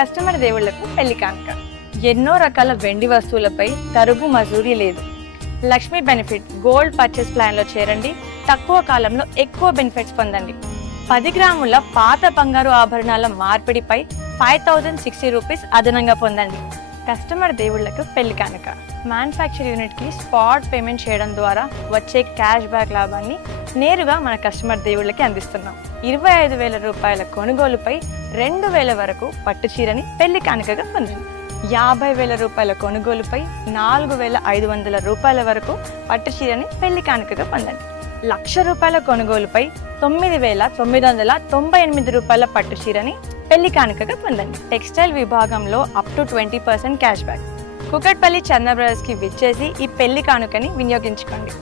Customer దేవుళ్లకు పెళ్లి కానుక. ఎన్నో రకాల వెండి వస్తువులపై తరుగు మజూరీ లేదు. లక్ష్మీ బెనిఫిట్ గోల్డ్ పర్చేస్ ప్లాన్లో చేరండి. తక్కువ కాలంలో ఎక్కువ బెనిఫిట్స్ పొందండి. 10 గ్రాముల పాత బంగారు ఆభరణాల మార్పిడిపై 5060 రూపీస్ అదనంగా పొందండి. కస్టమర్ దేవుళ్లకు పెళ్లి కానుక. మ్యానుఫ్యాక్చర్ యూనిట్కి స్పాట్ పేమెంట్ చేయడం ద్వారా వచ్చే క్యాష్ బ్యాక్ లాభాన్ని నేరుగా మన కస్టమర్ దేవుళ్ళకి అందిస్తున్నాం. 25,000 రూపాయల కొనుగోలుపై 2,000 వరకు పట్టు చీరని పెళ్లి కానుకగా పొందండి. 50,000 రూపాయల కొనుగోలుపై 4,500 రూపాయల వరకు పట్టు చీరని పెళ్లి కానుకగా పొందండి. 1,00,000 రూపాయల కొనుగోలుపై 9,998 రూపాయల పట్టు చీరని పెళ్లి కానుకగా పొందండి. టెక్స్టైల్ విభాగంలో up to 20% cash back. Kukatpally చంద్ర బ్రదర్స్కి విచ్చేసి ఈ పెళ్లి కానుకని వినియోగించుకోండి.